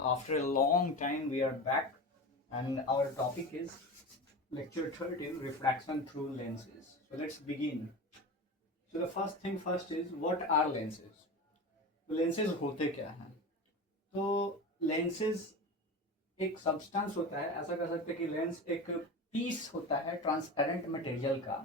After a long time, we are back, and our topic is lecture 13 refraction through lenses. So, let's begin. So, the first thing first is what are lenses? Lenses होते क्या हैं? तो lenses एक substance होता है, ऐसा कह सकते हैं कि लेंस एक पीस होता है ट्रांसपेरेंट मटेरियल का,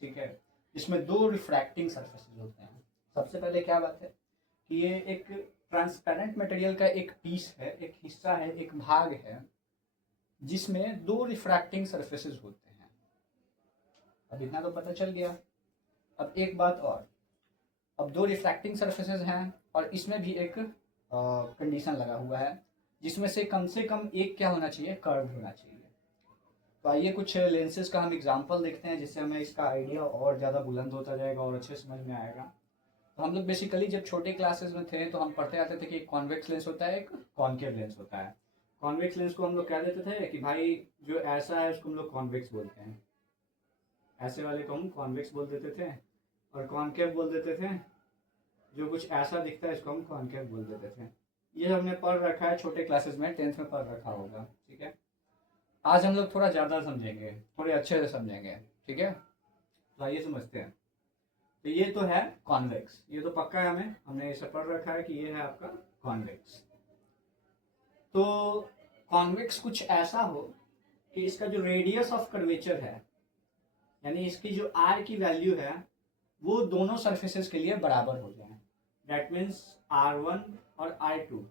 ठीक है, जिसमें दो रिफ्रैक्टिंग सरफेसेस होते हैं। सबसे पहले क्या बात है कि ये एक ट्रांसपेरेंट मटेरियल का एक पीस है, एक हिस्सा है, एक भाग है, जिसमें दो रिफ्रैक्टिंग सरफेसेस होते हैं। अब इतना तो पता चल गया। अब एक बात और, अब दो रिफ्रैक्टिंग सरफेसेस हैं और इसमें भी एक कंडीशन लगा हुआ है, जिसमें से कम एक क्या होना चाहिए, कर्व होना चाहिए। तो आइए कुछ लेंसेज का हम एग्जांपल देखते हैं, जिससे हमें इसका आइडिया और ज़्यादा बुलंद होता जाएगा और अच्छे समझ में आएगा। तो हम लोग बेसिकली जब छोटे क्लासेस में थे तो हम पढ़ते आते थे कि एक कॉन्वेक्स लेंस होता है, एक कॉन्केव लेंस होता है। कॉन्वेक्स लेंस को हम लोग कह देते थे कि भाई जो ऐसा है उसको हम लोग कॉन्वेक्स बोलते हैं, ऐसे वाले को हम कॉन्वेक्स बोल देते थे, और कॉन्केव बोल देते थे जो कुछ ऐसा दिखता है इसको हम कॉन्केव बोल देते थे। ये हमने पढ़ रखा है छोटे क्लासेस में, 10th में पढ़ रखा होगा, ठीक है। आज हम लोग थोड़ा ज़्यादा समझेंगे, थोड़े अच्छे से समझेंगे, ठीक है। तो आइए समझते हैं। तो ये तो है कॉन्वेक्स, ये तो पक्का है, हमने इसे पढ़ रखा है कि ये है आपका कॉन्वेक्स। तो कॉन्वेक्स कुछ ऐसा हो कि इसका जो रेडियस ऑफ कर्वेचर है, यानी इसकी जो आर की वैल्यू है, वो दोनों सरफेसेस के लिए बराबर हो जाए। दैट मीन्स R1 और R2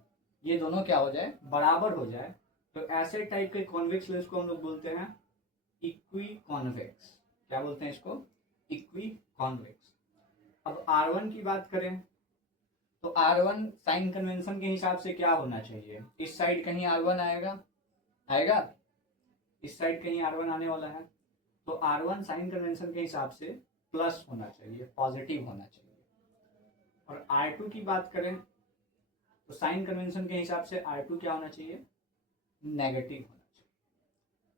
ये दोनों क्या हो जाए, बराबर हो जाए। तो ऐसे टाइप के कॉन्वेक्स लेंस को हम लोग बोलते हैं इक्वी कॉन्वेक्स। क्या बोलते हैं इसको, इक्वी कॉन्वेक्स। अब R1 की बात करें तो R1 साइन कन्वेंशन के हिसाब से क्या होना चाहिए, इस साइड कहीं R1 आएगा, इस साइड कहीं R1 आने वाला है। तो R1 साइन कन्वेंशन के हिसाब से प्लस होना चाहिए, पॉजिटिव होना चाहिए। और R2 की बात करें तो साइन कन्वेंशन के हिसाब से R2 क्या होना चाहिए, नेगेटिव होना चाहिए।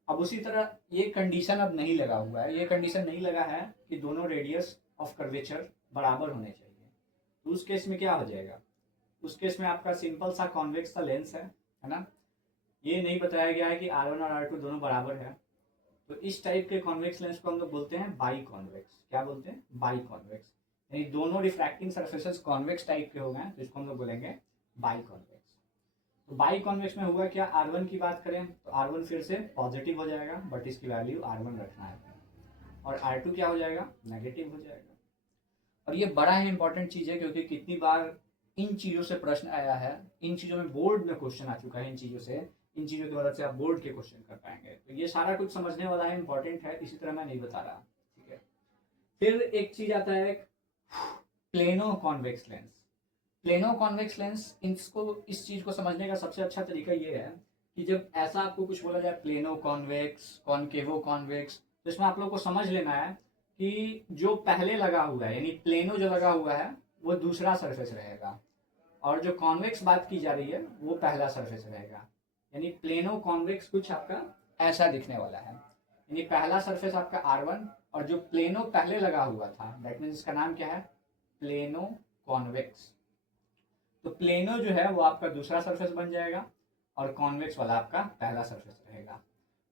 अब उसी तरह ये कंडीशन अब नहीं लगा हुआ है, ये कंडीशन नहीं लगा है कि दोनों रेडियस ऑफ कर्वेचर बराबर होने चाहिए। तो उस केस में क्या हो जाएगा, उस केस में आपका सिंपल सा कॉन्वेक्स का लेंस है ना। ये नहीं बताया गया है कि R1 और R2 दोनों बराबर है। तो इस टाइप के कॉन्वेक्स लेंस को हम लोग बोलते हैं बाई कॉन्वेक्स। क्या बोलते हैं, बाई कॉन्वेक्स। यानी दोनों रिफ्रैक्टिंग सरफेसेस कॉन्वेक्स टाइप के हो गए, तो इसको हम लोग बोलेंगे बाई कॉन्वेक्स। तो बाई कॉन्वेक्स में हुआ क्या, R1 की बात करें तो R1 फिर से पॉजिटिव हो जाएगा, बट इसकी वैल्यू R1 रखना है, और R2 क्या हो जाएगा, नेगेटिव हो जाएगा। और ये बड़ा ही इंपॉर्टेंट चीज़ है, क्योंकि कितनी बार इन चीज़ों से प्रश्न आया है, इन चीज़ों में बोर्ड में क्वेश्चन आ चुका है, इन चीज़ों की मदद से आप बोर्ड के क्वेश्चन कर पाएंगे। तो ये सारा कुछ समझने वाला है, इंपॉर्टेंट है, इसी तरह मैं नहीं बता रहा, ठीक है। फिर एक चीज़ आता है plano convex lens. Plano convex lens, इस चीज़ को समझने का सबसे अच्छा तरीका ये है कि जब ऐसा आपको कुछ बोला जाए प्लेनो कॉन्वेक्स, कॉन्केवो कॉन्वेक्स, तो इसमें आप लोग को समझ लेना है कि जो पहले लगा हुआ है, यानी प्लेनो जो लगा हुआ है वो दूसरा सरफेस रहेगा, और जो कॉन्वेक्स बात की जा रही है वो पहला सरफेस रहेगा। यानी प्लेनो कॉन्वेक्स कुछ आपका ऐसा दिखने वाला है। यानी पहला सरफेस आपका R1, और जो प्लेनो पहले लगा हुआ था, दैट मीन्स इसका नाम क्या है, प्लेनो कॉन्वेक्स। तो प्लेनो जो है वो आपका दूसरा सरफेस बन जाएगा, और कॉन्वेक्स वाला आपका पहला सरफेस रहेगा।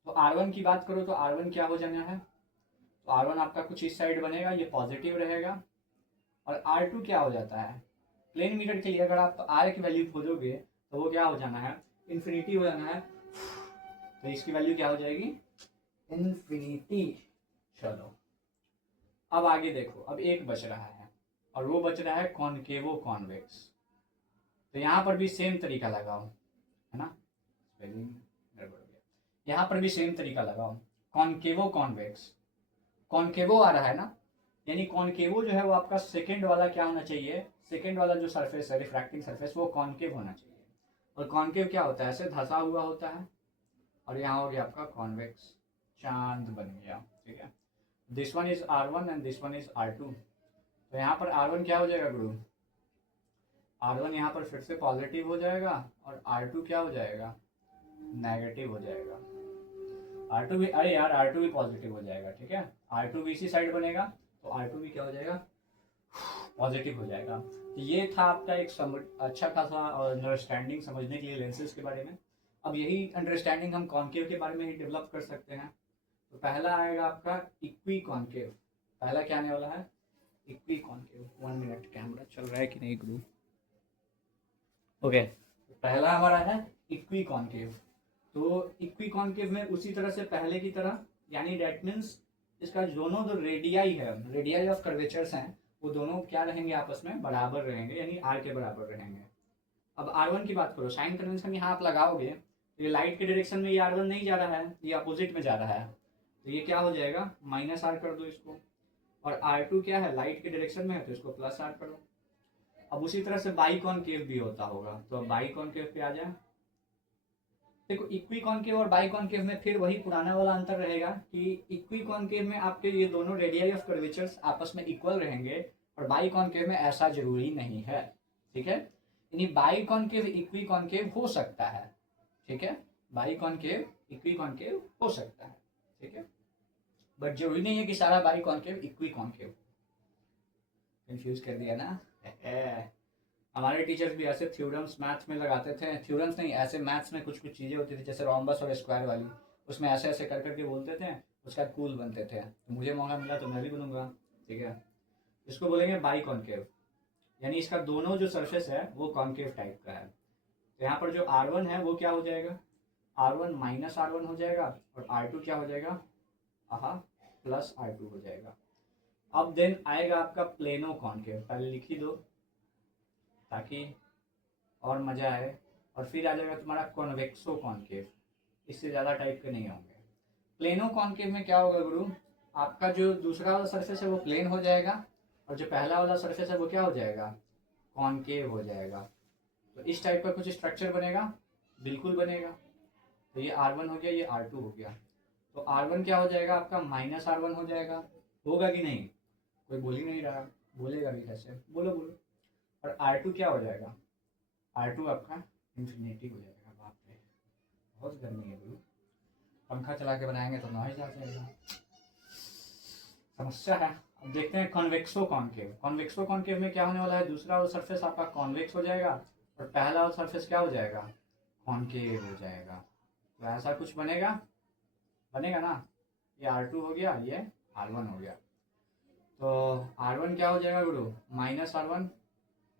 तो R1 की बात करो तो R1 क्या हो जाना है, तो R1 आपका कुछ इस साइड बनेगा, ये पॉजिटिव रहेगा। और R2 क्या हो जाता है, प्लेन मीटर के लिए अगर आप R की वैल्यू खोजोगे तो वो क्या हो जाना है, इन्फिनिटी हो जाना है। तो इसकी वैल्यू क्या हो जाएगी, इन्फिनिटी। चलो अब आगे देखो, अब एक बच रहा है, और वो बच रहा है कॉन्केवो कॉन्वेक्स। तो यहाँ पर भी सेम तरीका लगाओ, है ना, स्पेलिंग गड़बड़ हो गया। यहाँ पर भी सेम तरीका लगाओ, कॉन्केवो कॉन्वेक्स, कॉन्केवो आ रहा है ना, यानी कॉन्केवो जो है वो आपका सेकंड वाला क्या होना चाहिए, सेकंड वाला जो सरफेस है, रिफ्रैक्टिंग सरफेस, वो कॉन्केव होना चाहिए। और कॉन्केव क्या होता है, ऐसे धंसा हुआ होता है, और यहाँ हो गया आपका कॉन्वेक्स, चांद बन गया, ठीक है। This one is R1 and this one is R2। तो यहाँ पर R1 क्या हो जाएगा गुरु, R1 यहाँ पर फिर से पॉजिटिव हो जाएगा, और R2 क्या हो जाएगा, नेगेटिव हो जाएगा। R2 भी, अरे यार R2 भी पॉजिटिव हो जाएगा, ठीक है। R2 भी इसी साइड बनेगा, तो R2 भी क्या हो जाएगा, पॉजिटिव हो जाएगा। तो ये था आपका एक अच्छा खासा अंडरस्टैंडिंग समझने के लिए लेंसेज के बारे में। अब यही अंडरस्टैंडिंग हम कॉन्केव के बारे में ही डेवलप कर सकते हैं। तो पहला आएगा आपका इक्वी कॉन्केव। पहला क्या आने वाला है? Equi concave. 1 मिनट, कैमरा चल रहा है कि नहीं गुरु? ओके, पहला हमारा है इक्वी कॉन्केव। तो इक्वी कॉन्केव में उसी तरह से पहले की तरह, यानी डेट मीन्स इसका दोनों जो रेडियाई है, रेडियाई ऑफ कर्वेचर्स हैं, वो दोनों क्या रहेंगे? आपस में बराबर रहेंगे, यानी आर के बराबर रहेंगे। अब R1 की बात करो, साइन कन्वेंशन यहाँ आप लगाओगे तो ये लाइट के डायरेक्शन में ये R1 नहीं जा रहा है, ये अपोजिट में जा रहा है, तो ये क्या हो जाएगा? माइनस आर कर दो इसको। और R2 क्या है? लाइट के डायरेक्शन में है, तो इसको प्लस आर करो। अब उसी तरह से बाई कॉनकेव भी होता होगा, तो अब बाई कॉनकेव पे आ जाए। देखो, इक्वी कॉनकेव और बाई कॉनकेव में फिर वही पुराना वाला अंतर रहेगा कि इक्वी कॉनकेव में आपके ये दोनों रेडियाई ऑफ कर्वेचर्स आपस में इक्वल रहेंगे, और बाई कॉनकेव में ऐसा जरूरी नहीं है। ठीक है, यानी बाई कॉनकेव इक्वी कॉनकेव हो सकता है। ठीक है, बाई कॉनकेव इक्वी कॉनकेव हो सकता है। ठीक है, बट जरूरी नहीं है कि सारा by concave equi concave. Confuse कर दिया ना? हमारे टीचर्स भी ऐसे थ्योरम्स मैथ्स में लगाते थे, थ्योरम्स नहीं, ऐसे मैथ्स में कुछ कुछ चीज़ें होती थी जैसे रोम्बस और स्क्वायर वाली, उसमें ऐसे ऐसे कर करके बोलते थे, उसके बाद कूल बनते थे। तो मुझे मौका मिला तो मैं भी बनूंगा। ठीक है, इसको बोलेंगे बाई कॉनकेव, यानी इसका दोनों जो सरफेस है वो कॉनकेव टाइप का है। तो यहाँ पर जो R1 है वो क्या हो जाएगा? R1 माइनस R1 हो जाएगा, और R2 क्या हो जाएगा? आहा, प्लस R2 हो जाएगा। अब देन आएगा आपका प्लेनो कॉनकेव, पहले लिख ही दो ताकि और मजा आए। और फिर आ जाएगा तुम्हारा कॉन्वेक्सो कॉनकेव, इससे ज़्यादा टाइप के नहीं होंगे। प्लेनो कॉनकेव में क्या होगा गुरु? आपका जो दूसरा वाला सरफेस है वो प्लेन हो जाएगा, और जो पहला वाला सरफेस है वो क्या हो जाएगा? कॉनकेव हो जाएगा। तो इस टाइप का कुछ स्ट्रक्चर बनेगा, बिल्कुल बनेगा। तो ये R1 हो गया, ये R2 हो गया। तो R1 क्या हो जाएगा आपका? माइनस R1 हो जाएगा। होगा कि नहीं? कोई बोल ही नहीं रहा, बोलेगा भी कैसे? बोलो बोलो। और R2 क्या हो जाएगा? R2 आपका इंफिनिटी हो जाएगा। बाप रे, बहुत गर्मी है गुरु, पंखा चला के बनाएंगे तो नॉइज आ जाएगा, समस्या है। अब देखते हैं कॉन्वेक्सो कॉनकेव। कॉन्वेक्सो कॉनकेव में क्या होने वाला है? दूसरा वाला सरफेस आपका कॉन्वेक्स हो जाएगा, और पहला वाला सरफेस क्या हो जाएगा? कॉनकेव हो जाएगा। तो ऐसा कुछ बनेगा, बनेगा ना? ये R2 हो गया, ये R1 हो गया। तो R1 क्या हो जाएगा गुरु? माइनस R1,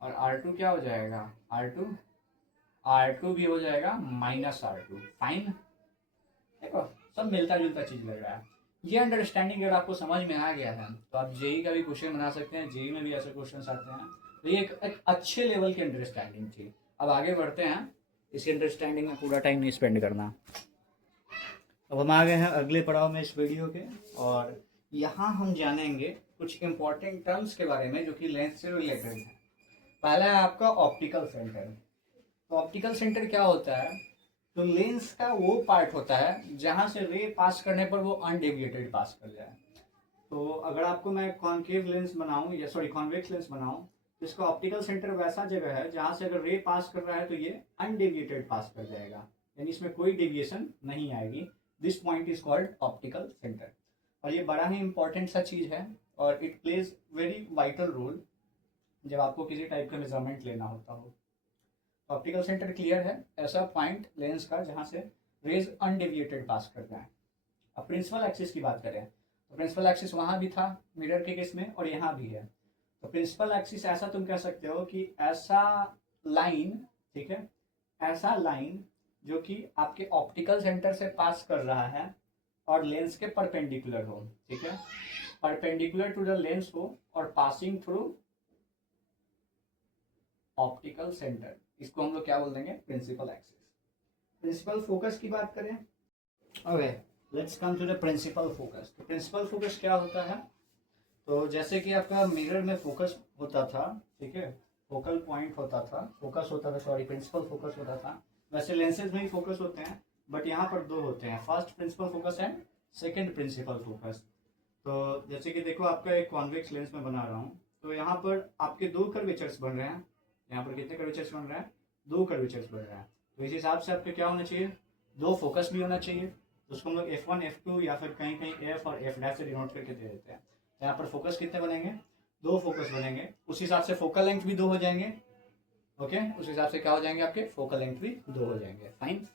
और R2 क्या हो जाएगा? R2, R2 भी हो जाएगा माइनस R2। फाइन, देखो सब मिलता जुलता चीज लग रहा है। ये अंडरस्टैंडिंग अगर आपको समझ में आ गया है तो आप जेई का भी क्वेश्चन बना सकते हैं, जेई में भी ऐसे क्वेश्चन आते हैं। तो ये एक अच्छे लेवल की अंडरस्टैंडिंग थी। अब आगे बढ़ते हैं, इसी अंडरस्टैंडिंग में पूरा टाइम नहीं स्पेंड करना। अब हम आ गए हैं अगले पड़ाव में इस वीडियो के, और यहाँ हम जानेंगे कुछ इंपॉर्टेंट टर्म्स के बारे में जो कि लेंस से रिलेटेड है। पहला है आपका ऑप्टिकल सेंटर। तो ऑप्टिकल सेंटर क्या होता है? तो लेंस का वो पार्ट होता है जहां से रे पास करने पर वो अनडेविएटेड पास कर जाए। तो अगर आपको मैं कॉन्केव लेंस बनाऊं, या सॉरी कॉन्वेक्स लेंस बनाऊं, तो इसका ऑप्टिकल सेंटर वैसा जगह है जहां से अगर रे पास कर रहा है तो ये अनडेविएटेड पास कर जाएगा, यानी इसमें कोई डेविएशन नहीं आएगी। This point is called optical centre. और ये बड़ा ही इंपॉर्टेंट सा चीज है, और it plays very vital role जब आपको किसी टाइप का मेजरमेंट लेना होता हो। ऑप्टिकल सेंटर क्लियर है, ऐसा पॉइंट लेंस का जहां से रेज अनडेविएटेड पास कर रहा है। अब प्रिंसिपल एक्सिस की बात करें तो प्रिंसिपल एक्सिस वहां भी था मिरर के केस में, और यहाँ भी है। तो प्रिंसिपल एक्सिस ऐसा तुम कह सकते हो कि ऐसा लाइन, ठीक है, ऐसा लाइन जो कि आपके ऑप्टिकल सेंटर से पास कर रहा है और लेंस के परपेंडिकुलर हो। ठीक है, परपेंडिकुलर टू द लेंस हो और पासिंग थ्रू ऑप्टिकल सेंटर, इसको हम लोग क्या बोल देंगे? Principal axis. प्रिंसिपल फोकस की बात करें, okay, let's come to the principal focus. तो प्रिंसिपल फोकस क्या होता है? तो जैसे कि आपका मिरर में फोकस होता था, ठीक है, फोकल पॉइंट होता था, फोकस होता था, सॉरी प्रिंसिपल फोकस होता था, वैसे लेंसेज में ही फोकस होते हैं, बट यहाँ पर दो होते हैं, first principal focus and second principal focus. तो जैसे कि देखो, आपका एक कॉन्वेक्स लेंस में बना रहा हूँ, तो यहाँ पर आपके दो कर्वेचर्स बन रहे हैं। यहाँ पर कितने कर्वेचर्स बन रहे हैं? दो कर्वेचर्स बन रहे हैं। तो इस हिसाब से आपके क्या होना चाहिए? दो फोकस भी होना चाहिए। तो उसको हम लोग F1 F2 या फिर कहीं कहीं F और F डैश से डिनोट करके दे देते हैं। तो यहाँ पर फोकस कितने बनेंगे? दो फोकस बनेंगे, उस हिसाब से फोकल लेंथ भी दो हो जाएंगे। ओके, उस हिसाब से क्या हो जाएंगे आपके, फोकल लेंथ भी दो हो जाएंगे। Fine.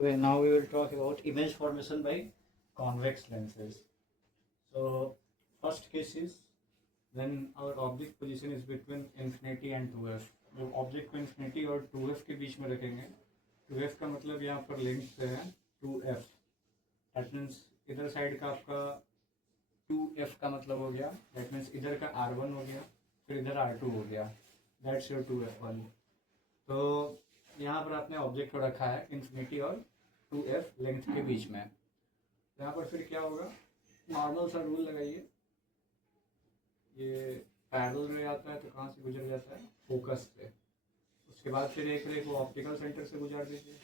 Now we will talk about image formation by convex lenses. So first case is when our object position is between infinity and 2f. जब ऑब्जेक्ट को इन्फिनिटी और 2f के बीच में रखेंगे, 2f का मतलब यहाँ पर लेंथ है 2f, दैट मीन्स इधर साइड का आपका 2f का मतलब हो गया, दैट मीन्स इधर का r1 हो गया, फिर इधर r2 हो गया, दैट्स योर 2f1। तो यहाँ पर आपने ऑब्जेक्ट को रखा है इन्फिनिटी और 2f लेंथ के बीच में। यहाँ पर फिर क्या होगा, नॉर्मल सा रूल लगाइए, ये पैरेलल रे आता है तो कहाँ से गुजर जाता है, फोकस से। उसके बाद फिर एक रे को ऑप्टिकल सेंटर से गुजार दीजिए।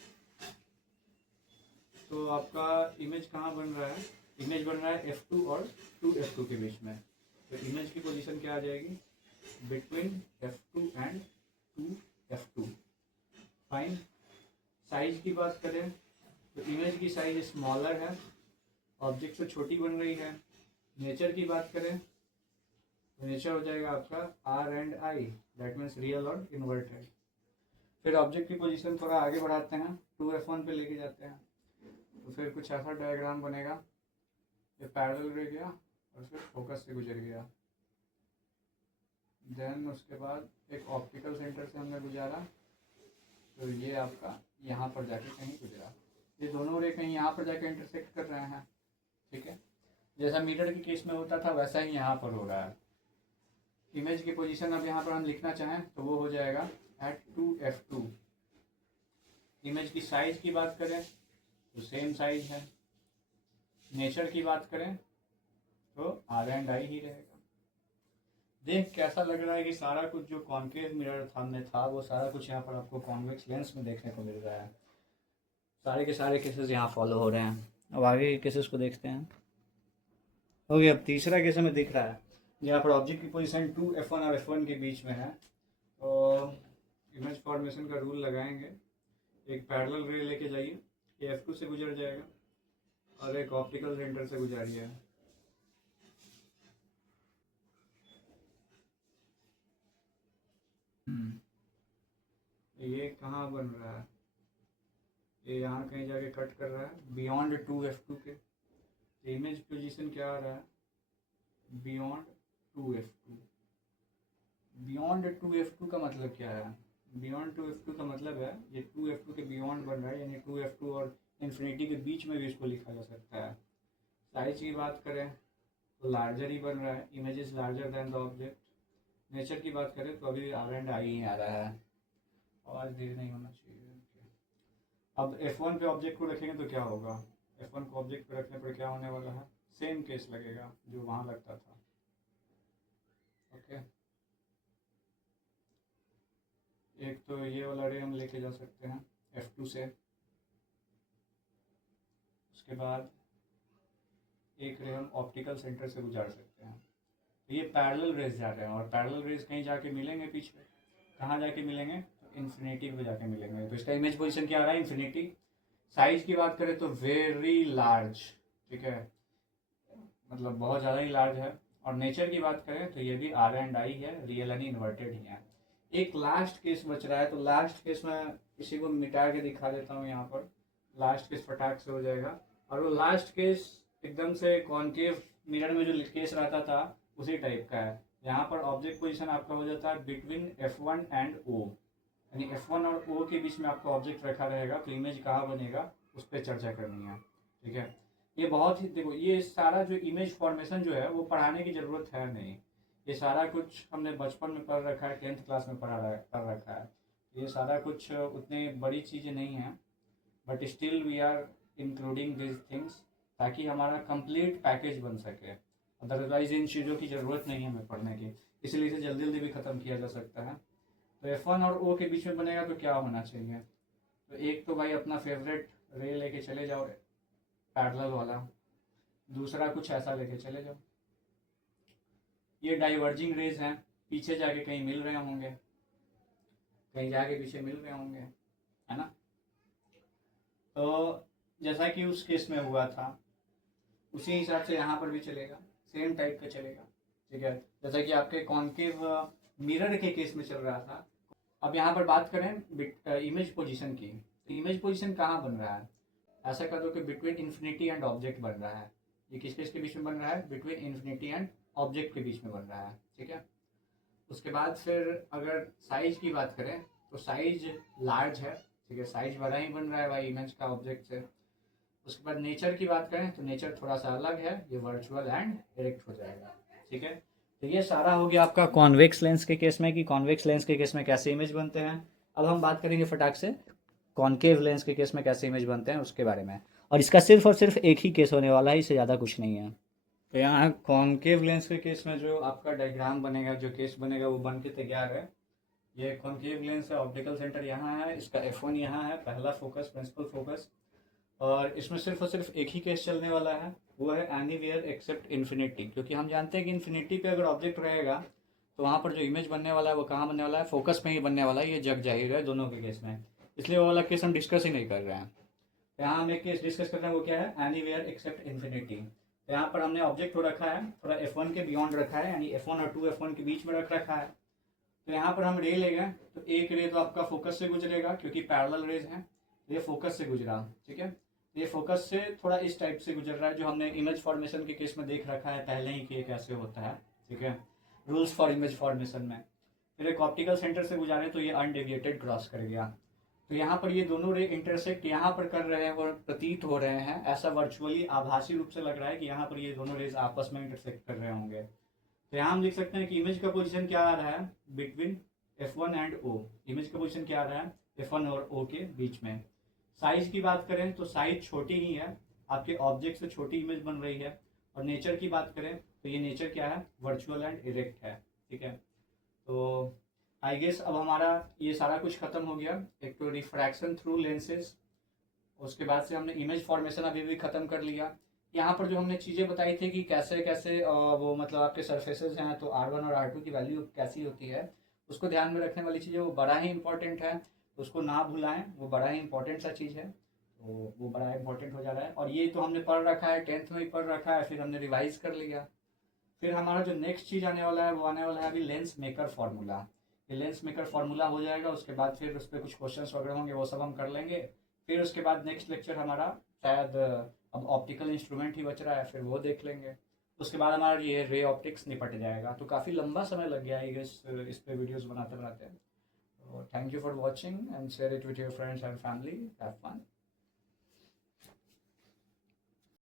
तो आपका इमेज कहाँ बन रहा है, इमेज बन रहा है f2 और 2f2 के बीच में। तो इमेज की पोजीशन क्या आ जाएगी, between f2 and 2f2। Fine. Size की बात करें तो इमेज की साइज स्मॉलर है, ऑब्जेक्ट से छोटी बन रही है। नेचर की बात करें तो नेचर हो जाएगा आपका R and I, that means real और इन्वर्टेड। फिर ऑब्जेक्ट की पोजीशन थोड़ा आगे बढ़ाते हैं, 2f1 पे लेके जाते हैं, तो फिर कुछ ऐसा डायग्राम बनेगा, ये पैरेलल रह गया और फिर फोकस से गुजर गया। देन उसके बाद एक ऑप्टिकल सेंटर से हमने गुजारा, तो ये आपका यहाँ पर जाके कहीं गुजरा। ये दोनों रे कहीं यहाँ पर जाके इंटरसेक्ट कर रहे हैं। ठीक है, जैसा मिरर के केस में होता था वैसा ही यहाँ पर हो रहा है। इमेज की पोजीशन अब यहाँ पर हम लिखना चाहें तो वो हो जाएगा एट 2f2। इमेज की साइज की बात करें तो सेम साइज है। नेचर की बात करें तो आर एंड आई ही रहेगा। देख कैसा लग रहा है कि सारा कुछ जो कॉन्केव मिरर सामने था वो सारा कुछ यहाँ पर आपको कॉन्वेक्स लेंस में देखने को मिल रहा है। सारे के सारे केसेस यहाँ फॉलो हो रहे हैं। अब आगे के केसेस को देखते हैं। हो गया, अब तीसरा केस हमें दिख रहा है यहाँ पर ऑब्जेक्ट की पोजीशन 2f1 और f1 के बीच में है। तो इमेज फॉर्मेशन का रूल लगाएंगे, एक पैरेलल रे लेके जाइए, ये f2 से गुजर जाएगा और एक ऑप्टिकल सेंटर से गुजारिए। ये कहाँ बन रहा है, ये यहाँ कहीं जाके कट कर रहा है बियॉन्ड 2f2 के। तो इमेज पोजीशन क्या आ रहा है, बियॉन्ड 2f2। बियॉन्ड 2f2 का मतलब क्या है, बियॉन्ड 2f2 का मतलब है ये 2f2 के बियॉन्ड बन रहा है, यानी 2f2 और इन्फिनिटी के बीच में भी इसको लिखा जा सकता है। साइज की बात करें तो लार्जर ही बन रहा है, image is larger than the object. Nature की बात करें तो अभी आर एंड आई ही आ रहा है, आवाज़ देर नहीं होना चाहिए। अब f1 पे ऑब्जेक्ट को रखेंगे तो क्या होगा, f1 को ऑब्जेक्ट पे रखने पर क्या होने वाला है, सेम केस लगेगा जो वहाँ लगता था। ओके, एक तो ये वाला रे हम लेके जा सकते हैं f2 से। उसके बाद एक रे हम ऑप्टिकल सेंटर से गुजार सकते हैं। तो ये पैरेलल रेस जा रहे हैं और पैरेलल रेस कहीं जाके मिलेंगे पीछे, कहाँ जाके मिलेंगे, तो इन्फिनिटी पे जाके मिलेंगे। तो इसका इमेज पोजीशन क्या आ रहा है, इन्फिनिटी। साइज की बात करें तो वेरी लार्ज, ठीक है, मतलब बहुत ज़्यादा ही लार्ज है। और नेचर की बात करें तो ये भी आर एंड आई है, रियल यानी इन्वर्टेड ही है। एक लास्ट केस बच रहा है, तो लास्ट केस में इसी को मिटा के दिखा देता हूँ यहाँ पर। लास्ट केस फटाक से हो जाएगा, और वो लास्ट केस एकदम से कॉन्केव मिरर में जो केस रहता था उसी टाइप का है। यहाँ पर ऑब्जेक्ट पोजीशन आपका हो जाता है बिटवीन f1 एंड o, यानी f1 और o के बीच में आपका ऑब्जेक्ट रखा रहेगा। तो इमेज कहाँ बनेगा उस पर चर्चा करनी है। ठीक है, ये बहुत ही, देखो ये सारा जो इमेज फॉर्मेशन जो है वो पढ़ाने की ज़रूरत है नहीं, ये सारा कुछ हमने बचपन में पढ़ रखा है, 10th क्लास में पढ़ रखा है। ये सारा कुछ उतनी बड़ी चीज़ें नहीं हैं, but still we are including this things ताकि हमारा कंप्लीट पैकेज बन सके। अदरवाइज इन चीज़ों की ज़रूरत नहीं है हमें पढ़ने की, इसलिए इसे जल्दी जल्दी भी ख़त्म किया जा सकता है। तो f1 और o के बीच में बनेगा तो क्या होना चाहिए, तो एक तो भाई अपना फेवरेट रे लेके चले जाओ पैरेलल वाला, दूसरा कुछ ऐसा लेके चले जाओ। ये डाइवर्जिंग रेज हैं, पीछे जाके कहीं मिल रहे होंगे, कहीं जाके पीछे मिल रहे होंगे, है ना। तो जैसा कि उस केस में हुआ था उसी हिसाब से यहाँ पर भी चलेगा, सेम टाइप का चलेगा। ठीक है, जैसा कि आपके कॉन्केव मिरर के केस में चल रहा था। अब यहाँ पर बात करें इमेज पोजीशन की, तो इमेज पोजीशन कहाँ बन रहा है? ऐसा कर दो कि बिटवीन इन्फिनिटी एंड ऑब्जेक्ट बन रहा है। ये किस किस के बीच में बन रहा है? बिटवीन इन्फिनिटी एंड ऑब्जेक्ट के बीच में बन रहा है, ठीक है। उसके बाद फिर अगर साइज की बात करें तो साइज लार्ज है, ठीक है, साइज बड़ा ही बन रहा है भाई इमेज का ऑब्जेक्ट से। उसके बाद नेचर की बात करें तो नेचर थोड़ा सा अलग है, ये वर्चुअल एंड डायरेक्ट हो जाएगा, ठीक है। तो ये सारा हो गया आपका कॉन्वेक्स लेंस के केस में कि कॉन्वेक्स लेंस के केस में कैसे इमेज बनते हैं। अब हम बात करेंगे फटाक से कॉन्केव लेंस के केस में कैसे इमेज बनते हैं उसके बारे में, और इसका सिर्फ और सिर्फ एक ही केस होने वाला है, इससे ज़्यादा कुछ नहीं है। तो यहाँ कॉन्केव लेंस के केस में जो आपका डायग्राम बनेगा, जो केस बनेगा वो बन के तैयार है। ये कॉन्केव लेंस है, ऑप्टिकल सेंटर यहाँ है, इसका F1 यहाँ है, पहला फोकस, प्रिंसिपल फोकस। और इसमें सिर्फ और सिर्फ एक ही केस चलने वाला है, वो है एनीवेयर एक्सेप्ट इन्फिनिटी, क्योंकि हम जानते हैं कि इन्फिनिटी पे अगर ऑब्जेक्ट रहेगा तो वहाँ पर जो इमेज बनने वाला है वो कहाँ बनने वाला है? फोकस में ही बनने वाला है, ये जग जाहिर है दोनों के केस में, इसलिए वो वाला केस हम डिस्कस ही नहीं कर रहे हैं। तो यहाँ हम एक केस डिस्कस कर रहे हैं, वो क्या है? Anywhere except infinity. तो यहाँ पर हमने ऑब्जेक्ट को रखा है थोड़ा F1 के बियॉन्ड रखा है, यानी F1 और 2F1 के बीच में रख रखा है। तो यहाँ पर हम रे लेंगे, तो एक रे तो आपका फोकस से गुजरेगा क्योंकि पैरेलल रेज हैं, तो ये फोकस से गुजरा, ठीक है। ये फोकस से थोड़ा इस टाइप से गुजर रहा है, जो हमने इमेज फॉर्मेशन के केस में देख रखा है पहले ही कि ये कैसे होता है, ठीक है, रूल्स फॉर इमेज फॉर्मेशन में। फिर एक ऑप्टिकल सेंटर से गुजारे तो ये अनडेविएटेड क्रॉस कर गया। तो यहाँ पर ये दोनों रे इंटरसेक्ट यहाँ पर कर रहे हैं और प्रतीत हो रहे हैं, ऐसा वर्चुअली आभासी रूप से लग रहा है कि यहाँ पर ये दोनों रेज आपस में इंटरसेक्ट कर रहे होंगे। तो यहाँ हम लिख सकते हैं कि इमेज का पोजीशन क्या आ रहा है? Between F1 and O। Image का पोजीशन क्या आ रहा है? F1 और O के बीच में। साइज की बात करें तो साइज छोटी ही है, आपके ऑब्जेक्ट से छोटी इमेज बन रही है। और नेचर की बात करें तो ये नेचर क्या है? वर्चुअल एंड डायरेक्ट है, ठीक है। तो आई गेस अब हमारा ये सारा कुछ खत्म हो गया। एक तो रिफ्रैक्शन थ्रू लेंसेज, उसके बाद से हमने इमेज फॉर्मेशन अभी भी खत्म कर लिया। यहाँ पर जो हमने चीज़ें बताई थी कि कैसे कैसे वो मतलब आपके सरफेसेस हैं, तो R1 और R2 की वैल्यू कैसी होती है, उसको ध्यान में रखने वाली चीज़ें, वो बड़ा ही इंपॉर्टेंट है, उसको ना भुलाएं, वो बड़ा ही इंपॉर्टेंट सा चीज़ है, तो वो बड़ा इंपॉर्टेंट हो जा रहा है। और ये तो हमने पढ़ रखा है, 10th में ही पढ़ रखा है, फिर हमने रिवाइज कर लिया। फिर हमारा जो नेक्स्ट चीज़ आने वाला है वो आने वाला है अभी लेंस मेकर फार्मूला। ये लेंस मेकर फार्मूला हो जाएगा, उसके बाद फिर उस पर कुछ क्वेश्चंस वगैरह होंगे, वो सब हम कर लेंगे। फिर उसके बाद नेक्स्ट लेक्चर हमारा शायद अब ऑप्टिकल इंस्ट्रूमेंट ही बच रहा है, फिर वो देख लेंगे। उसके बाद हमारा ये रे ऑप्टिक्स निपट जाएगा। तो काफ़ी लंबा समय लग गया है इस पे वीडियोस बनाते बनाते। तो thank you for watching and share it with your friends and family. Have fun.